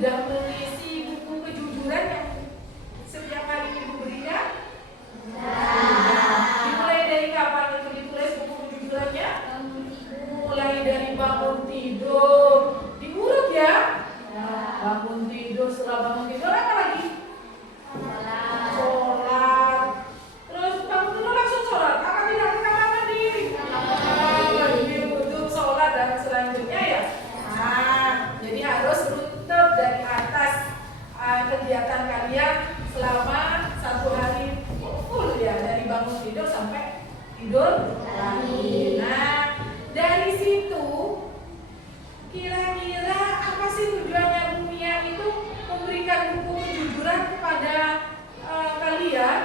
sudah mengisi buku kejujuran yang setiap hari ibu berikan? Dimulai dari kapan itu ditulis buku kejujurannya? Mulai dari bangun tidur, diurut ya. Bangun tidur, setelah bangun tidur apa lagi? Sholat. Terus bangun tidur langsung sholat. Apa tidak ke kamar mandi? Untuk sholat dan selanjutnya ya. Jadi harus runtut dari atas kegiatan kalian selama 1 hari full ya, dari bangun tidur sampai tidur lagi. Nah, dari situ kira-kira apa sih tujuannya Bu Mia itu memberikan buku kejujuran kepada kalian?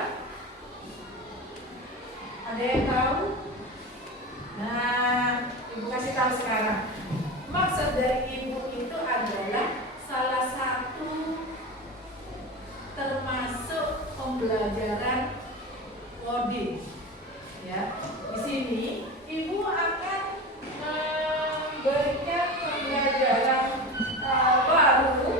Ada yang tahu? Nah, Ibu kasih tahu sekarang. Maksud dari Ibu itu adalah salah satu termasuk pembelajaran coding. Ya, di sini Ibu akan memberikan pembelajaran baru,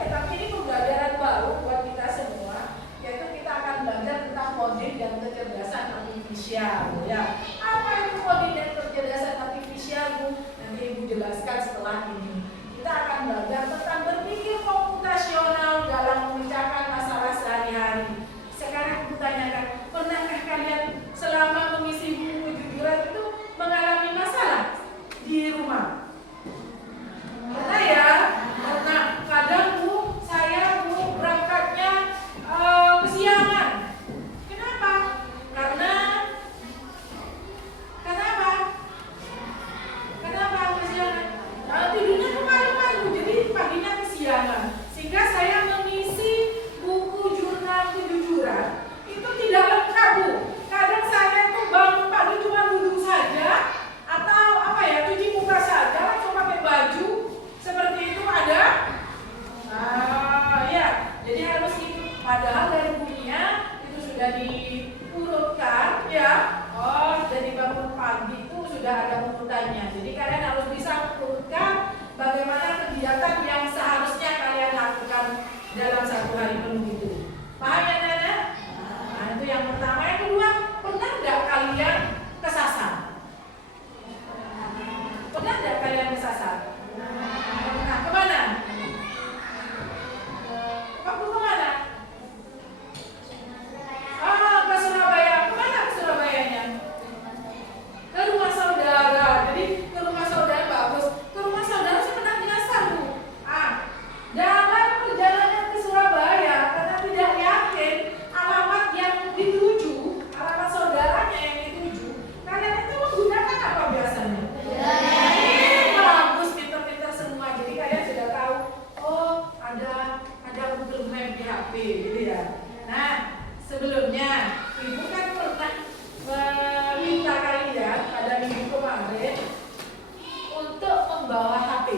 tapi ini pembelajaran baru buat kita semua, yaitu kita akan belajar tentang coding dan kecerdasan artifisial. Ya, apa itu coding dan kecerdasan artifisial, Bu? Nanti Ibu jelaskan setelah ini. Kita akan belajar tentang berpikir komputasional dalam memecahkan masalah sehari-hari. Sekarang Ibu tanyakan, pernahkah kalian selama mengisi buku kejujuran itu mengalami masalah di rumah? Pernah ya? Pernah. Kadang saya berangkatnya kesiangan. Kenapa? Karena apa? Kenapa kesiangan? Tidurnya tuh malu-malu, jadi paginya kesiangan. Sehingga saya mengisi buku jurnal kejujuran itu tidak lengkap, Bu. Kadang saya tuh bangun pagi cuma duduk saja, atau cuci muka saja, langsung pakai baju seperti itu ada. Ya, jadi harus itu. Padahal dari bukunya itu sudah diurutkan ya. Dari bangun pagi itu sudah ada urutannya. Jadi kalian harus bisa urutkan bagaimana kegiatan yang seharusnya kalian lakukan dalam 1 hari penuh itu. Paham ya, Nana? Nah, itu yang pertama. Yang kedua, pernah nggak kalian kesasar? Pernah nggak kalian kesasar? Nah, kemana? Waktu kemana? Ke Surabaya. Kemana ke Surabayanya? Ke rumah saudara. Jadi ke rumah saudara bagus. Ke rumah saudara saya pernah nyasar, Bu. Jangan perjalanan ke Surabaya karena tidak yakin alamat yang dituju, alamat saudaranya yang dituju. Kalian itu menggunakan apa biasanya? Bagus, pintar-pintar semua. Jadi kalian sudah tahu, ada Google Map di HP gitu ya. Nah, sebelumnya Ibu kan pernah meminta kalian pada minggu kemarin untuk membawa HP.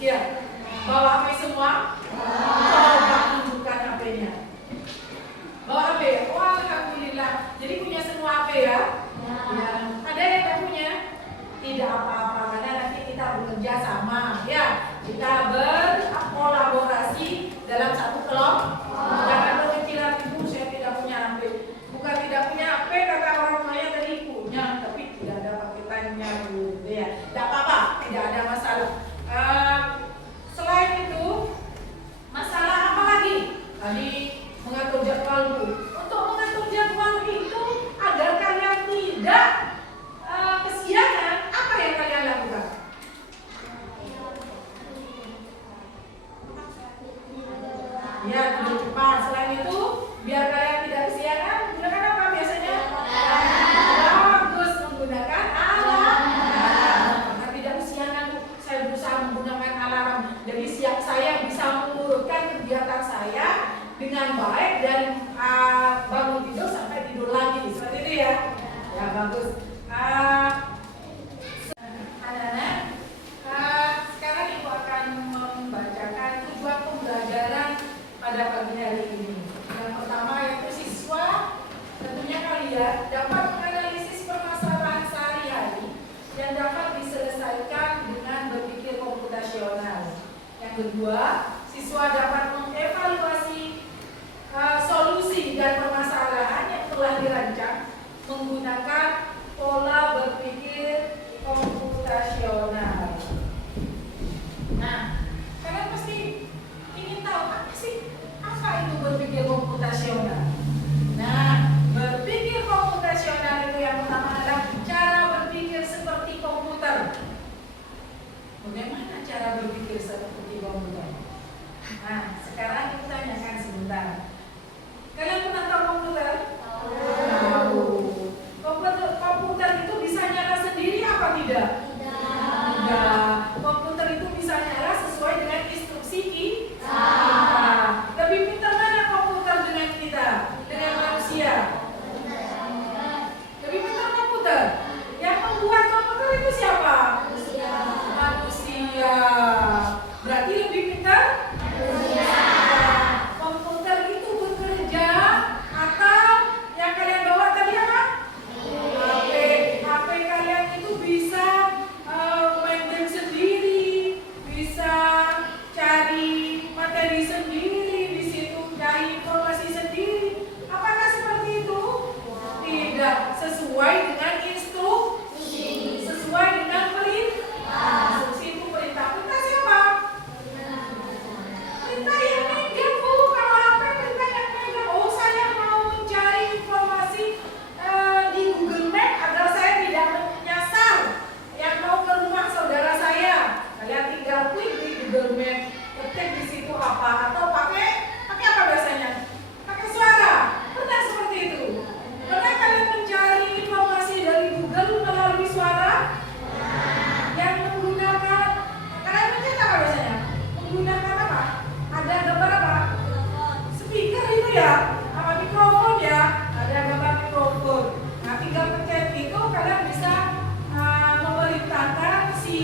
Ya, bawa HP semua? Coba tunjukkan HP-nya. Bawa HP ya? Alhamdulillah. Jadi punya semua HP ya? Ya. Ada yang tidak punya? Tidak apa-apa, karena nanti kita bekerja sama ya. Kita berkolaborasi dalam satu kelompok. Jangan berpikiran, Ibu saya tidak punya HP. Bukan tidak punya HP, kata orang tuanya tadi punya, tapi tidak ada paketannya, Bu. Ya, tidak apa-apa, tidak ada masalah. Selain itu, masalah apa lagi? Tadi mengatur jadwal, Bu. Untuk mengatur jadwal itu agar kalian tidak kesiangan, apa yang kalian lakukan? Ya, tidur cepat. Selain itu, biar kalian tidak kesiangan, gunakan apa biasanya? Bagus, menggunakan alarm. Karena tidak kesiangan, saya berusaha menggunakan alarm. Jadi saya bisa mengurutkan kegiatan saya dengan baik dari bangun tidur sampai tidur lagi. Seperti itu ya. Ya, bagus. Anak-anak, sekarang Ibu akan membacakan tujuan pembelajaran pada pagi hari ini. Yang pertama yaitu siswa tentunya kalian dapat menganalisis permasalahan sehari-hari yang dapat diselesaikan dengan berpikir komputasional. kedua, siswa dapat mengevaluasi solusi dan permasalahan yang telah dirancang menggunakan pola berpikir komputasional. Nah, kalian pasti ingin tahu apa itu berpikir komputasional. Nah, berpikir komputasional itu yang pertama adalah cara berpikir seperti komputer. Bagaimana cara berpikir seperti komputer? Nah, sekarang kita tanyakan sebentar. Kalian pernah tahu komputer? Tahu. Komputer itu bisa nyala sendiri apa tidak? Tidak. Komputer itu bisa nyala sesuai dengan instruksi kita. Lebih pintar mana komputer dengan kita? Dengan manusia? Lebih pintar komputer. Yang membuat komputer itu siapa? Manusia. Berarti lebih pintar? Komputer itu bekerja atau yang kalian bawa tadi apa? HP kalian itu bisa main game sendiri, bisa cari materi sendiri, di situ cari informasi sendiri. Apakah seperti itu? Tidak. Sesuai dengan instruksi, sesuai dengan perintah. Instruksi itu perintah. Perintah siapa? Perintah yang megang. Kalau HP perintah yang megang. Saya mau mencari informasi di Google Map agar saya tidak menyasar yang mau ke rumah saudara saya. Kalian tinggal klik di Google Map, ketik di situ apa, atau pakai apa biasanya? Pakai suara. Pernah seperti itu? Pernah kalian mencari informasi dari Google melalui suara? Yang menggunakan, kalian mencetak apa biasanya? Menggunakan apa? Ada gambar apa? Speaker itu ya, sama mikrofon ya. Ada gambar mikrofon. Nah, tinggal pencet itu kalian bisa memerintahkan si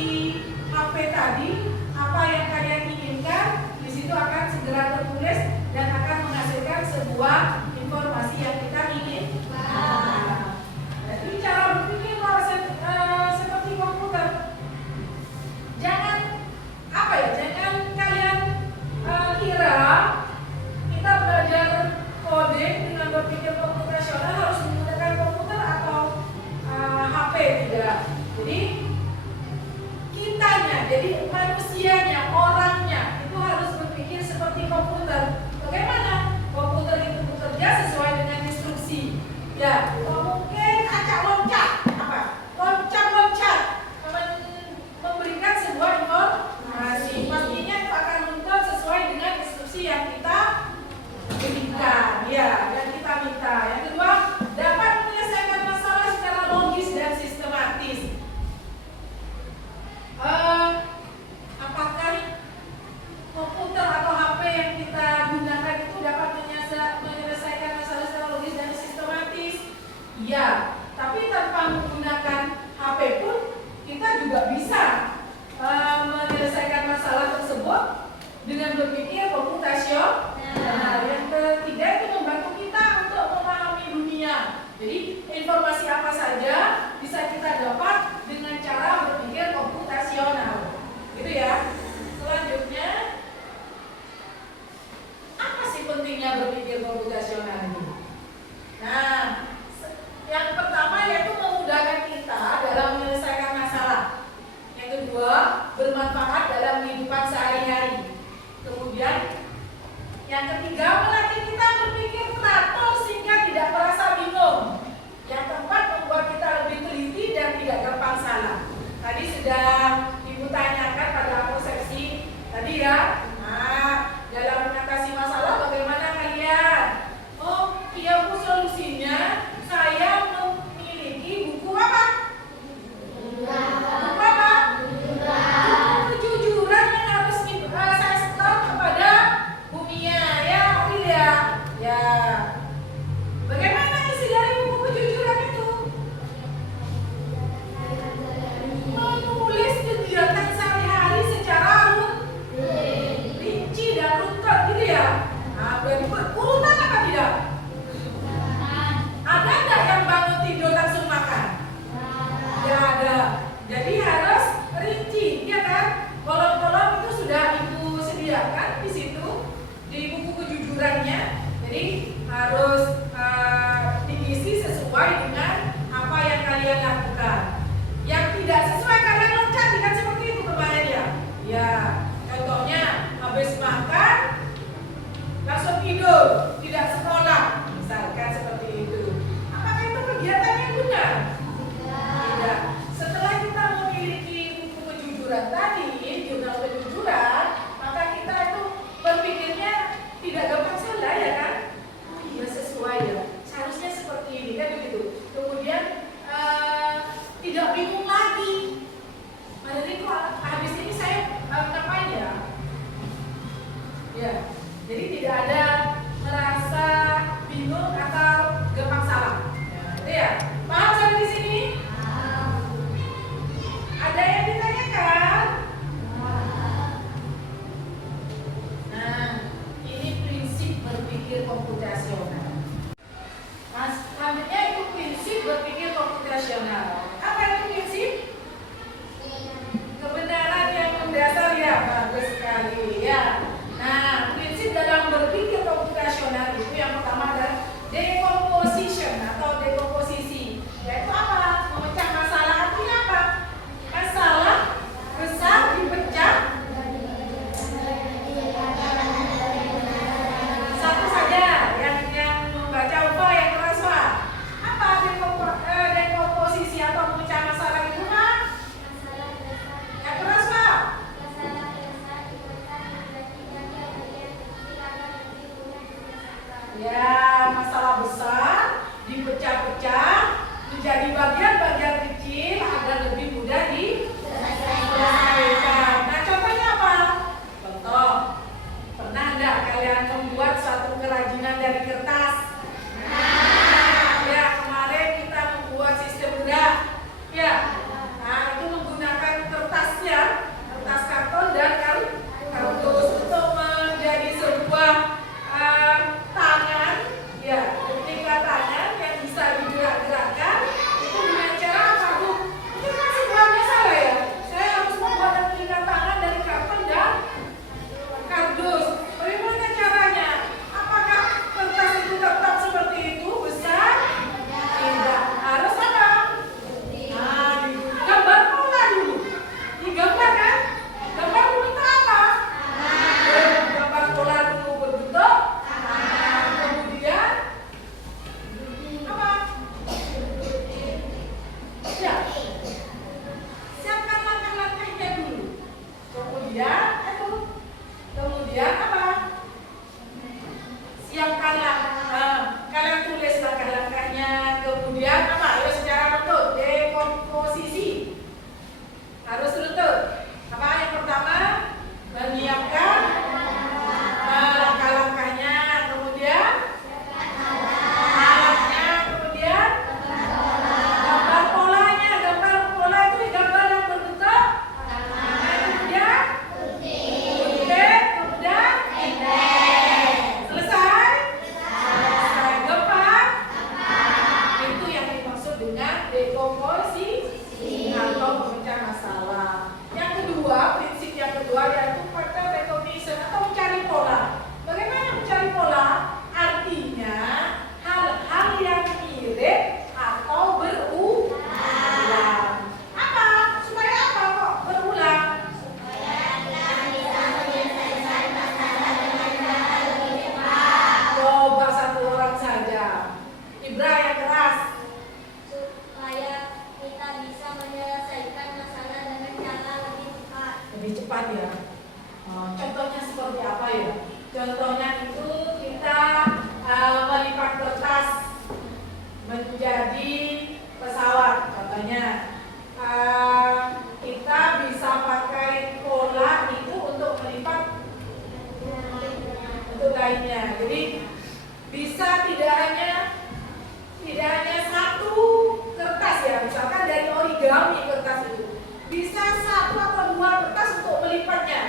HP tadi apa yang kalian inginkan. Di situ akan segera tertulis dan akan menghasilkan sebuah informasi yang kita inginkan. Jadi cara berpikir seperti komputer. Jangan jangan kalian kira kita belajar coding dengan berpikir komputasional harus menggunakan komputer atau HP, tidak. Jadi kitanya, jadi manusianya, orangnya itu harus berpikir seperti komputer. Bagaimana? Komputer itu bekerja sesuai dengan instruksi. Ya, mungkin acak loncat, loncat, memberikan sebuah informasi. Pastinya itu akan muncul sesuai dengan instruksi yang kita berikan, ya, yang kita minta. Yang kedua, dapat menyelesaikan masalah secara logis dan sistematis. Apakah komputer atau HP yang kita gunakan itu dapat menyelesaikan masalah secara logis dan sistematis? Iya, tapi tanpa menggunakan HP pun kita juga bisa menyelesaikan masalah tersebut dengan berpikir komputasional. Yang ketiga itu membantu kita untuk memahami dunia. Jadi informasi apa saja bisa kita dapat dengan cara berpikir komputasional. Gitu ya. Selanjutnya, apa sih pentingnya berpikir komputasional ini? Nah, yang pertama yaitu memudahkan kita dalam menyelesaikan masalah. Yang kedua, bermanfaat dalam kehidupan sehari-hari. Kemudian yang ketiga, melatih kita berpikir teratur sehingga tidak merasa bingung. Yang keempat, membuat kita lebih tidur, tidak sekolah, misalkan seperti itu. Apakah itu kegiatan yang benar? Tidak. Setelah kita memiliki buku kejujuran tadi, jurnal kejujuran, maka kita itu berpikirnya tidak gampang salah, ya kan? Oh iya, sesuai ya. Seharusnya seperti ini kan begitu. Kemudian tidak bingung lagi. Jadi kok habis ini saya ngapain ya? Ya, jadi tidak ada merasa bingung atau gampang salah. Ya, itu ya. Paham sampai di sini? Ada yang ditanyakan? Nah, ini prinsip berpikir komputasional. Mas, selanjutnya itu prinsip berpikir komputasional. Apa itu prinsip? Kebenaran yang mendasar, ya, bagus sekali ya. Nah, prinsip dalam berpikir komputasional itu yang pertama adalah decomposition atau dekomposisi. Yaitu apa? Memecah masalah. Artinya apa? Masalah besar dipecah satu saja. Yang membaca UFA yang keras, Pak. Apa dekomposisi atau memecah masalah itu, Pak? Yang keras, Pak. Ya, masalah besar dipecah-pecah menjadi bagian-bagian kecil agar lebih mudah diselesaikan. Nah, contohnya apa? Contoh, pernah enggak kalian membuat satu kerajinan dari kertas? Ya, kemarin kita membuat sistem gerak. Ya, nah itu menggunakan kertasnya, kertas karton dan kardus untuk menjadi sebuah tangan, ya, replika tangan yang bisa digerak-gerakkan. Itu dengan cara apa, Bu? Mungkin masih bahannya salah ya. Saya harus membuat replika tangan dari karton dan kardus. Bagaimana caranya? Apakah kertas itu tetap seperti itu, besar? Tidak. Harus apa? Nah, gambar pola dulu. Digambar kan? Gambar berbentuk apa? Gambar pola dulu berbentuk. Kemudian apa? Ya, siapkan langkah-langkahnya dulu. Kemudian apa? Siapkan langkah. Kalian tulis langkah-langkahnya. Kemudian apa? Ayo secara runtut. Dekomposisi. Harus runtut. Apa yang pertama? Menyiapkan langkah-langkahnya. Kemudian alatnya. Kemudian gambar polanya. Gambar pola itu gambar yang berbentuk. Kemudian kemudian selesai. Gampang. Itu yang dimaksud dengan dekomposisi atau memecah masalah. Yang kedua, prinsip yang kedua yaitu pattern recognition atau mencari pola. Bagaimana mencari pola? Artinya hal-hal yang mirip atau berulang. Apa? Supaya apa kok berulang? Coba satu orang saja. Ibra yang keras. Supaya kita bisa menyelesaikan masalah dengan cara lebih cepat. Lebih cepat ya. Contohnya seperti apa ya? Contohnya itu kita melipat kertas menjadi pesawat. Contohnya kita bisa pakai pola itu untuk melipat untuk lainnya. Jadi bisa tidak hanya satu kertas ya, misalkan dari origami kertas itu bisa satu atau dua kertas untuk melipatnya.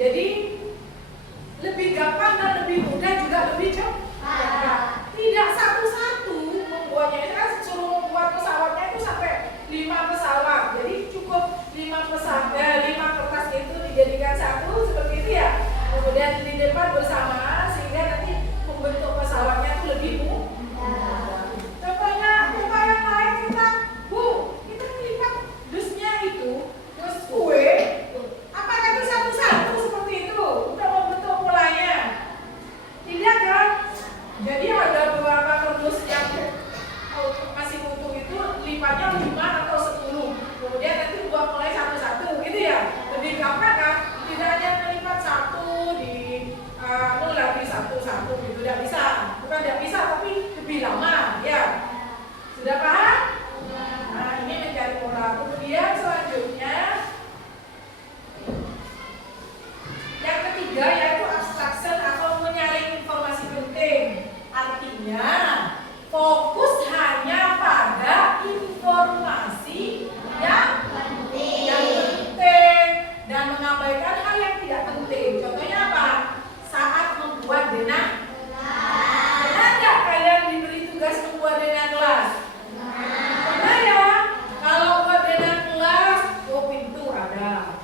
Jadi lebih gampang dan lebih mudah juga lebih cepat. Tidak satu-satu membuatnya. Ini kan suruh membuat pesawatnya itu sampai 5 pesawat. Jadi cukup 5 kertas itu dijadikan satu seperti itu ya. Kemudian di depan bersama sehingga nanti membentuk pesawatnya itu lebih mudah. Contohnya yang lain kita melipat dusnya itu, dus kue. Apakah itu satu-satu seperti itu untuk membentuk polanya? Tidak kan? ketiga yaitu abstraction atau menyaring informasi penting. Artinya fokus hanya pada informasi yang penting dan mengabaikan hal yang tidak penting. Contohnya apa? Saat membuat denah. Pernah nggak kalian diberi tugas membuat denah kelas? Pernah ya? Kalau buat denah kelas, oh pintu ada.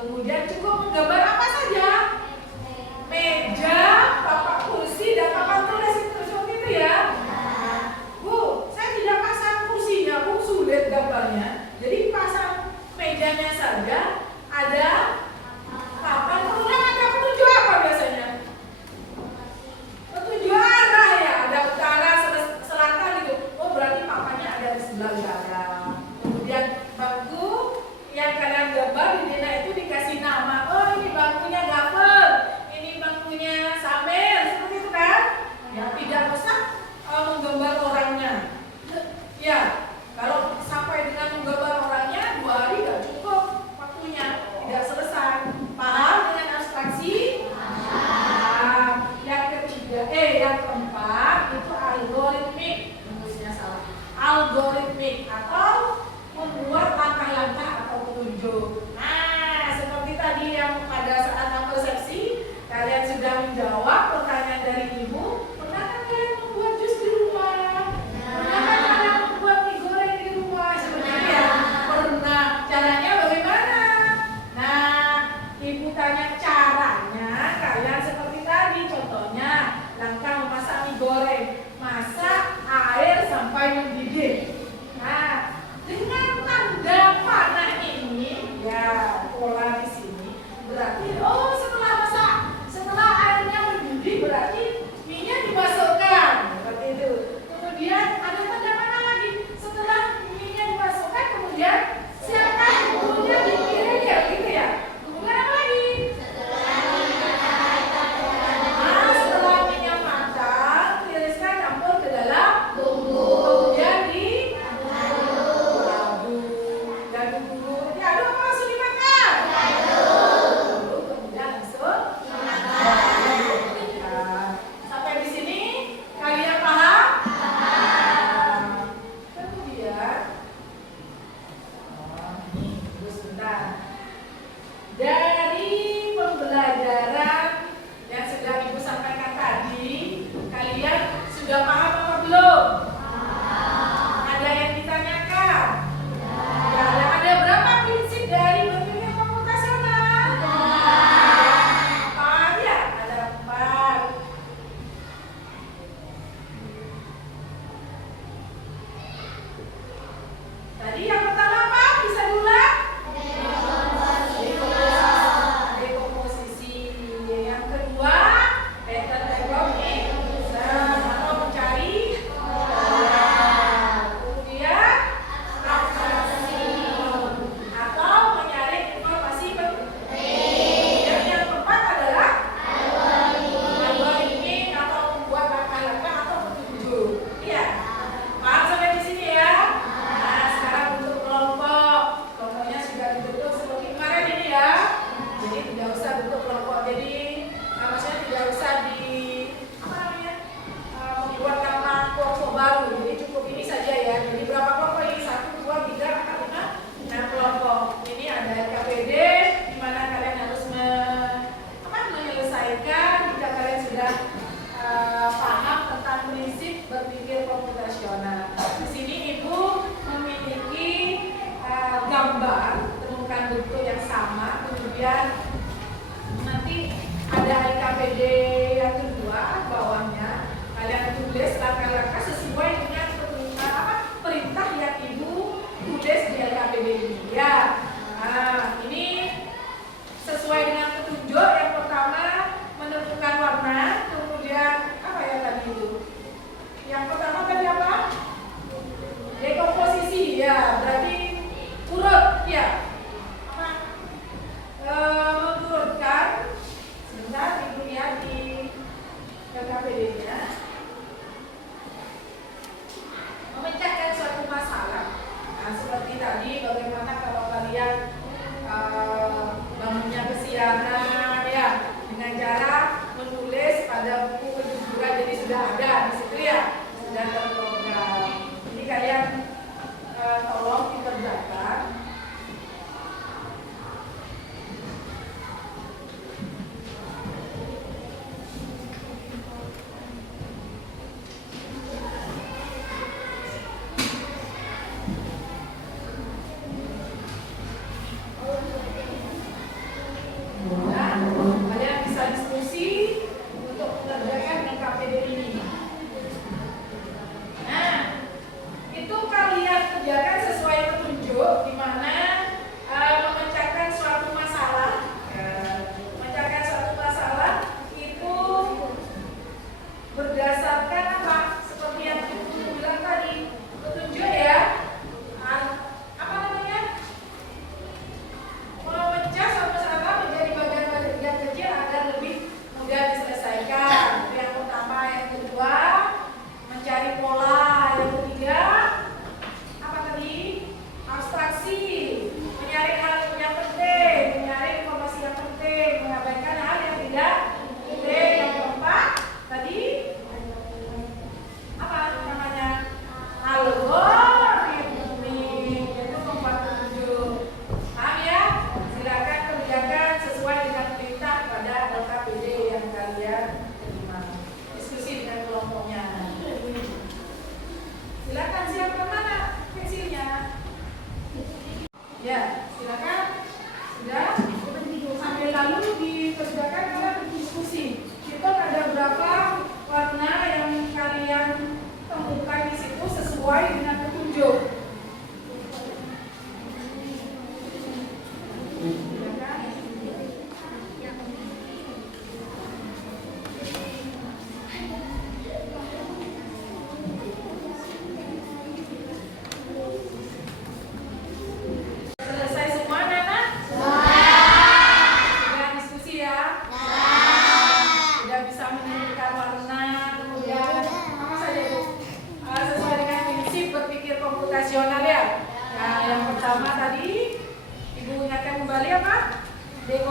Kemudian cukup menggambar apa saja? Meja, papan kursi, dan papan tulis itu seperti itu ya. Bu, saya tidak pasang kursinya, Bu, sulit gambarnya. Jadi pasang mejanya saja, ada papan, kemudian ada petunjuk apa biasanya? Petunjuk arah ya, ada utara, selatan gitu. Oh berarti papannya ada di sebelah utara. Kemudian bangku yang kalian gambar di denah itu dikasih nama. Oh ini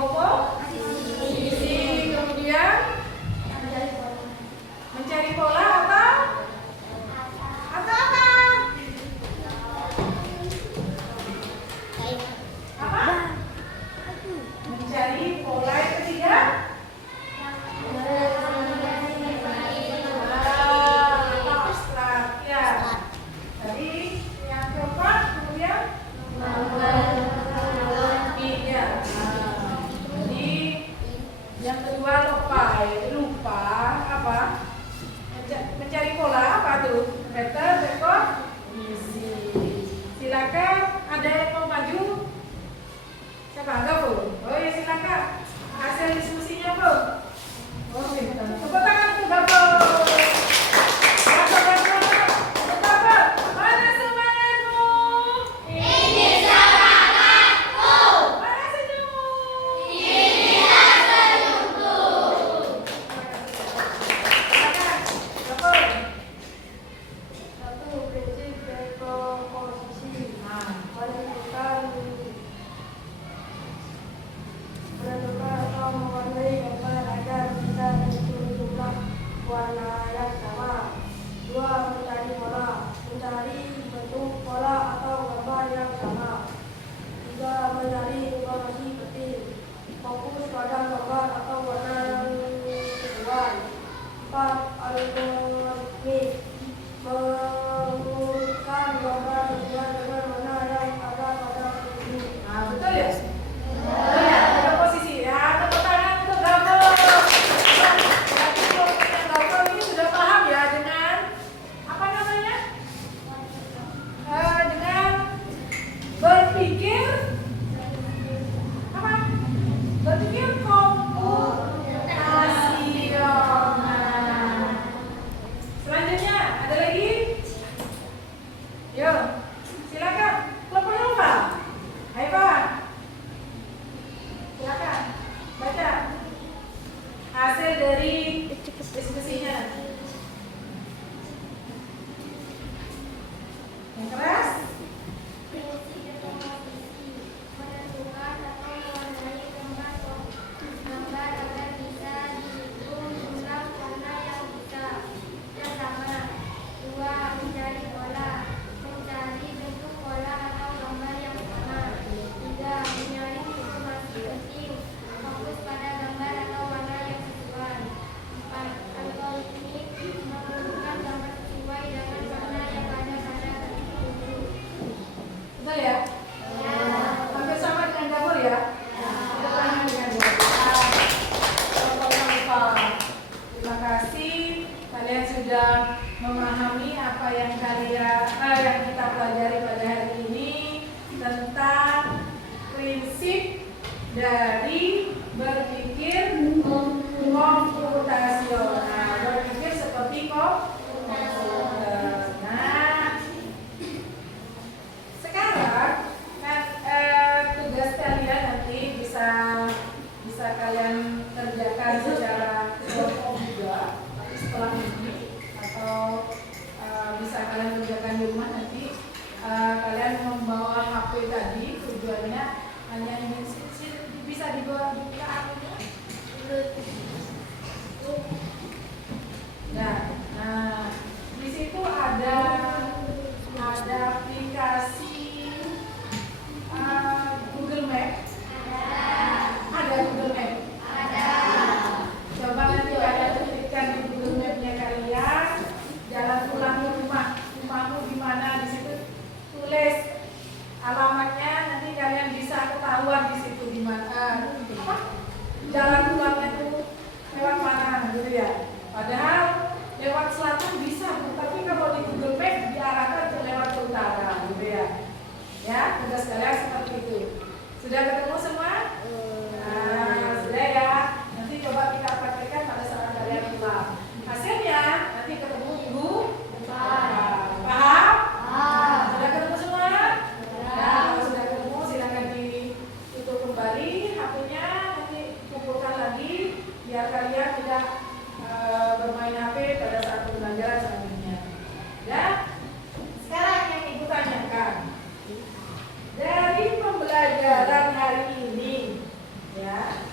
Posisi. Kemudian mencari pola atau apa? Apa? Mencari pola yang ketiga. Atau abstrak ya. Tadi yang keempat kemudian iya. Jadi yang kedua lupa apa? Mencari pola apa tuh? Pattern, rekomendasi. Silakan ada yang mau maju? Siapa? Enggak Bu? Oh ya silakan. Hasil diskusinya Bu. Oh pintar. Tepuk tangan tuh Bapak. Mana semangatmu? Ini semangatku. Mana senyummu? Inilah senyumku. Silakan. Bapak. Satu, prinsip dekomposisi. Menentukan atau mewarnai gambar agar bisa menentukan jumlah warna yang sama. Dua, mencari pola. Mencari bentuk pola atau gambar yang sama. Tiga, mencari informasi penting. Fokus pada gambar atau warna yang sesuai. Empat, algoritmik. Mengurutkan gambar sesuai dengan warna yang ada pada ini. Nah, betul ya? Betul ya? Ada posisi ya. Tepuk tangan untuk Gabung. Berarti kelompoknya Gabung ini sudah paham ya dengan apa namanya? Dengan berpikir apa? Berpikir komputasional. Selanjutnya ada lagi? Yo, silakan. Kelompoknya apa? Hai Pak. Silakan baca hasil dari diskusinya. Yang keras. Prinsip dekomposisi. Menentukan atau mewarnai gambar agar bisa dihitung jumlah warna yang sama. Dua, mencari pola. Mencari bentuk pola atau gambar yang sama. Tiga, mencari informasi penting. Fokus pada gambar atau warna yang sesuai. Empat, algoritmik. Mengurutkan gambar sesuai dengan warna yang ada pada itu. Betul ya? Hampir sama dengan dapur ya? Tepuk tangan dengan dapur. Kelompoknya lupa. Terima kasih. Kalian sudah memahami apa yang yang kita pelajari pada hari ini tentang prinsip dari berpikir komputasional. Berpikir seperti komputer. Nah, sekarang tugas kalian nanti bisa kalian kerjakan secara kelompok juga setelah ini atau bisa kalian kerjakan di rumah nanti. Kalian membawa HP tadi tujuannya hanya ingin bisa dibawa buka apinya. Nah, di situ ada aplikasi Google Map. Ada Google Map. Coba nanti kalian ketikkan di Google Map-nya kalian jalan pulang ke rumahmu di mana, di situ tulis alamatnya, nanti kalian bisa ketahuan di situ di mana jalan pulangnya tuh lewat mana gitu ya. Padahal lewat selatan bisa, tapi kalau di Google Map diarahkan ke lewat ke utara gitu ya. Ya, tugas kalian seperti itu. Sudah ketemu semua? Nah, sudah ya. Nanti coba kita praktekkan pada saat kalian pulang. Hasilnya nanti ketemu minggu depan. Paham? Sudah ketemu semua? Ya, kalau sudah ketemu silakan ditutup kembali HP-nya, nanti kumpulkan lagi biar kalian tidak bermain HP pada saat pembelajaran selanjutnya. Ya. Sekarang yang Ibu tanyakan, dari pembelajaran hari ini, ya,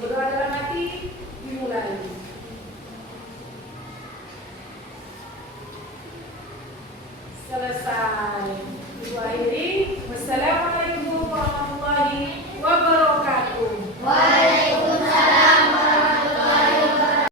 berdoa dalam hati, dimulai. Selesai.